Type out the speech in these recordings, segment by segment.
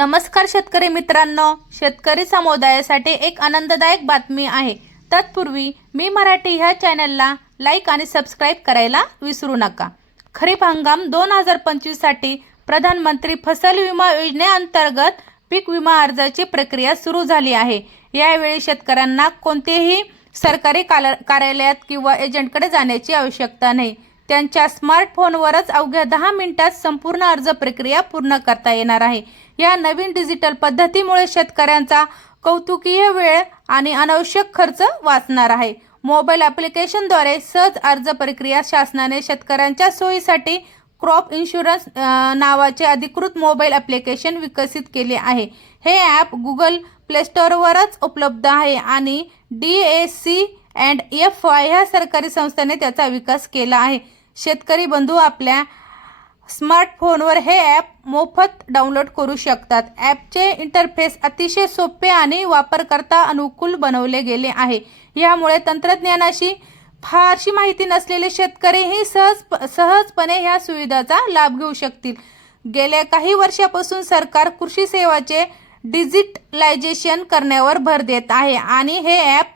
नमस्कार शेतकरी मित्रांनो शेतकरी समुदायासाठी एक आनंददायक बातमी आहे. तत्पूर्वी मी मराठी ह्या चॅनलला लाईक आणि सबस्क्राईब करायला विसरू नका. खरीप हंगाम दोन हजार पंचवीससाठी प्रधानमंत्री फसल विमा योजनेअंतर्गत पीक विमा अर्जाची प्रक्रिया सुरू झाली आहे. यावेळी शेतकऱ्यांना कोणतेही सरकारी काल कार्यालयात किंवा एजंटकडे जाण्याची आवश्यकता नाही. त्यांच्या स्मार्टफोनवरच अवघ्या दहा मिनिटात संपूर्ण अर्ज प्रक्रिया पूर्ण करता येणार आहे. या नवीन डिजिटल पद्धतीमुळे शेतकऱ्यांचा कौतुकीय वेळ आणि अनावश्यक खर्च वाचणार आहे. मोबाईल ॲप्लिकेशनद्वारे सहज अर्ज प्रक्रिया शासनाने शेतकऱ्यांच्या सोयीसाठी क्रॉप इन्शुरन्स नावाचे अधिकृत मोबाईल ॲप्लिकेशन विकसित केले आहे. हे ॲप गुगल प्लेस्टोरवरच उपलब्ध आहे आणि D A C and F Y ह्या सरकारी संस्थेने त्याचा विकास केला आहे. शेतकरी बंधू आपल्या स्मार्टफोनवर हे ॲप मोफत डाउनलोड करू शकतात. ॲपचे इंटरफेस अतिशय सोपे आणि वापरकर्ता अनुकूल बनवले गेले आहे. यामुळे तंत्रज्ञानाशी फारशी माहिती नसलेले शेतकरीही सहज सहजपणे ह्या सुविधाचा लाभ घेऊ शकतील. गेल्या काही वर्षापासून सरकार कृषी सेवाचे डिजिटलायझेशन करण्यावर भर देत आहे आणि हे ॲप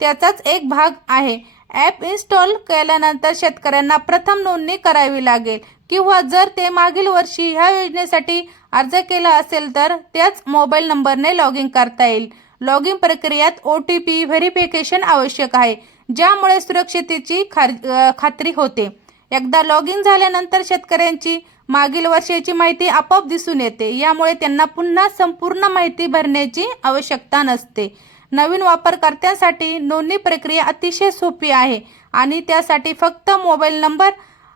त्याचाच एक भाग आहे. ॲप इन्स्टॉल केल्यानंतर शेतकऱ्यांना प्रथम नोंदणी करावी लागेल. किंवा जर ते मागील वर्षी ह्या योजनेसाठी अर्ज केला असेल तर त्याच मोबाईल नंबरने लॉग इन करता येईल. लॉग इन प्रक्रियात ओ टी पी व्हेरिफिकेशन आवश्यक आहे ज्यामुळे सुरक्षितेची खार खात्री होते. एकदा लॉग इन झाल्यानंतर शेतकऱ्यांची मागील वर्षाची माहिती आपोआप दिसून येते. यामुळे त्यांना पुन्हा संपूर्ण माहिती भरण्याची आवश्यकता नसते. नवीन वापरकर्त्यांसाठी नोंदणी प्रक्रिया अतिशय सोपी आहे आणि त्यासाठी फक्त मोबाईल नंबर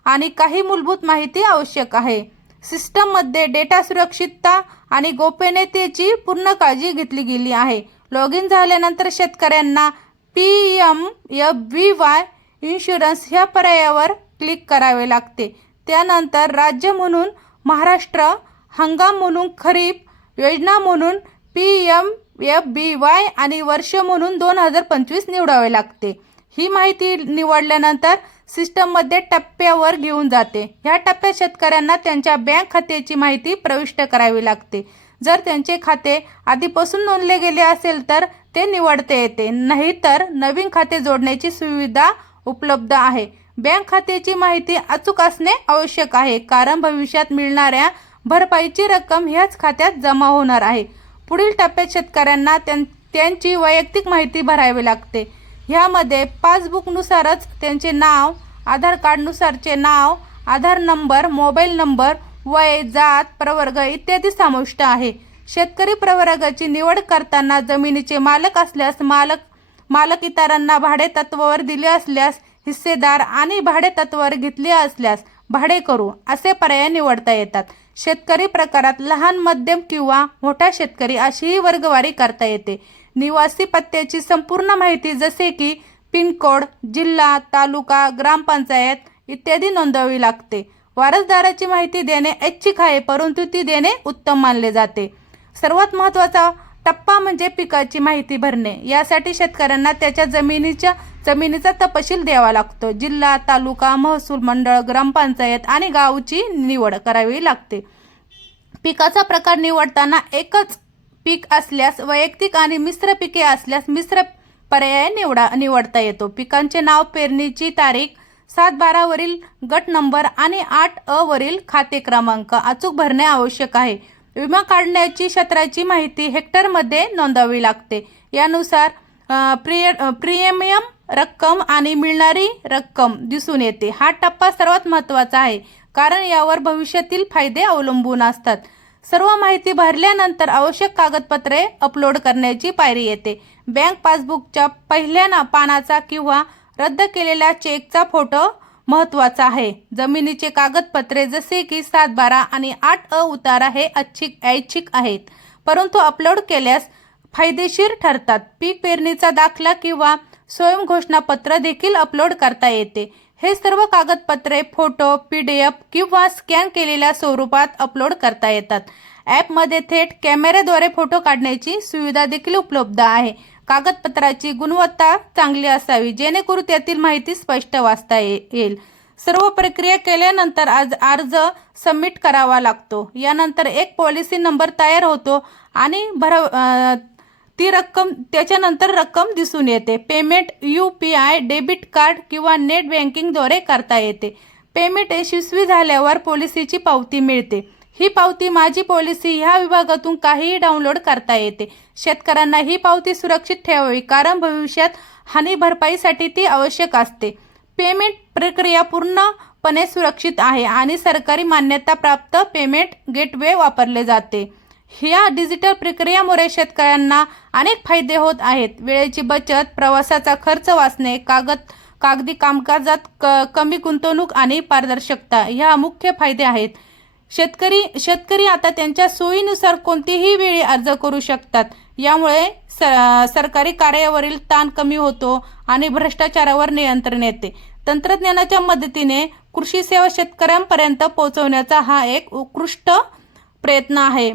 आणि काही मूलभूत माहिती आवश्यक आहे. सिस्टममध्ये डेटा सुरक्षितता आणि गोपनीयतेची पूर्ण काळजी घेतली गेली आहे. लॉग इन झाल्यानंतर शेतकऱ्यांना P M F V Y insurance ह्या पर्यायावर क्लिक करावे लागते. त्यानंतर राज्य म्हणून महाराष्ट्र हंगाम म्हणून खरीप योजना म्हणून P M F B Y आणि वर्ष म्हणून दोन हजार पंचवीस निवडावे लागते. ही माहिती निवडल्यानंतर सिस्टममध्ये टप्प्यावर घेऊन जाते. ह्या टप्प्यात शेतकऱ्यांना त्यांच्या बँक खात्याची माहिती प्रविष्ट करावी लागते. जर त्यांचे खाते आधीपासून नोंदले गेले असेल तर ते निवडता येते. नाहीतर नवीन खाते जोडण्याची सुविधा उपलब्ध आहे. बँक खात्याची माहिती अचूक असणे आवश्यक आहे कारण भविष्यात मिळणाऱ्या भरपाईची रक्कम ह्याच खात्यात जमा होणार आहे. पुढील टप्प्यात शेतकऱ्यांना त्यां त्यांची वैयक्तिक माहिती भरावी लागते. ह्यामध्ये पासबुकनुसारच त्यांचे नाव आधार कार्डनुसारचे नाव आधार नंबर मोबाईल नंबर वय जात प्रवर्ग इत्यादी समाविष्ट आहे. शेतकरी प्रवर्गाची निवड करताना जमिनीचे मालक असल्यास मालक मालक इतरांना भाडे तत्वावर दिले असल्यास हिस्सेदार आणि भाडे तत्वावर घेतले असल्यास भाडे करू असे पर्याय निवडता येतात. शेतकरी प्रकारात लहान मध्यम किंवा मोठा शेतकरी अशीही वर्गवारी करता येते. निवासी पत्त्याची संपूर्ण माहिती जसे की पिनकोड जिल्हा तालुका ग्रामपंचायत इत्यादी नोंदवावी लागते. वारसदाराची माहिती देणे ऐच्छिक आहे परंतु ती देणे उत्तम मानले जाते. सर्वात महत्त्वाचा टप्पा म्हणजे पिकाची माहिती भरणे. यासाठी शेतकऱ्यांना त्याच्या जमिनीच्या जमिनीचा तपशील द्यावा लागतो. जिल्हा तालुका महसूल मंडळ ग्रामपंचायत आणि गावची निवड करावी लागते. पिकाचा प्रकार निवडताना एकच पीक असल्यास वैयक्तिक आणि मिश्र पिके असल्यास मिश्र पर्याय निवडा निवडता येतो. पिकांचे नाव पेरणीची तारीख सात बारावरील गट नंबर आणि आठ अ वरील खाते क्रमांक अचूक भरणे आवश्यक आहे. विमा काढण्याची क्षेत्राची माहिती हेक्टरमध्ये नोंदवावी लागते. यानुसार प्रिय प्रीमियम रक्कम आणि मिळणारी रक्कम दिसून येते. हा टप्पा सर्वात महत्त्वाचा आहे कारण यावर भविष्यातील फायदे अवलंबून असतात. सर्व माहिती भरल्यानंतर आवश्यक कागदपत्रे अपलोड करण्याची पायरी येते. बँक पासबुकच्या पहिल्या ना पानाचा किंवा रद्द केलेल्या चेकचा फोटो महत्त्वाचा आहे. जमिनीचे कागदपत्रे जसे की सात बारा आणि आठ अ उतारा हे ऐच्छिक ऐच्छिक आहेत. परंतु अपलोड केल्यास फायदेशीर ठरतात. पीक पेरणीचा दाखला किंवा स्वयं घोषणापत्र देखील अपलोड करता येते. हे सर्व कागदपत्रे फोटो पी डी एफ किंवा स्कॅन केलेल्या स्वरूपात अपलोड करता येतात. ॲपमध्ये थेट कॅमेऱ्याद्वारे फोटो काढण्याची सुविधा देखील उपलब्ध आहे. कागदपत्राची गुणवत्ता चांगली असावी जेणेकरून त्यातील माहिती स्पष्ट वाचता येईल. सर्व प्रक्रिया केल्यानंतर आज अर्ज सबमिट करावा लागतो. यानंतर एक पॉलिसी नंबर तयार होतो आणि भर ती रक्कम त्याच्यानंतर रक्कम दिसून येते. Payment U P I debit card किंवा नेट बँकिंगद्वारे करता येते. पेमेंट यशस्वी झाल्यावर पॉलिसीची पावती मिळते. ही पावती माझी पॉलिसी ह्या विभागातून काहीही डाउनलोड करता येते. शेतकऱ्यांना ही पावती सुरक्षित ठेवावी कारण भविष्यात हानी भरपाईसाठी ती आवश्यक असते. पेमेंट प्रक्रिया पूर्णपणे सुरक्षित आहे आणि सरकारी मान्यताप्राप्त पेमेंट गेटवे वापरले जाते. ह्या डिजिटल प्रक्रियामुळे शेतकऱ्यांना अनेक फायदे होत आहेत. वेळेची बचत प्रवासाचा खर्च वाचणे कागद कागदी कामकाजात क कमी गुंतवणूक आणि पारदर्शकता ह्या मुख्य फायदे आहेत. शेतकरी शेतकरी आता त्यांच्या सोयीनुसार कोणतीही वेळी अर्ज करू शकतात. यामुळे स सरकारी कार्यावरील ताण कमी होतो आणि भ्रष्टाचारावर नियंत्रण येते. तंत्रज्ञानाच्या मदतीने कृषी सेवा शेतकऱ्यांपर्यंत पोहोचवण्याचा हा एक उत्कृष्ट प्रयत्न आहे.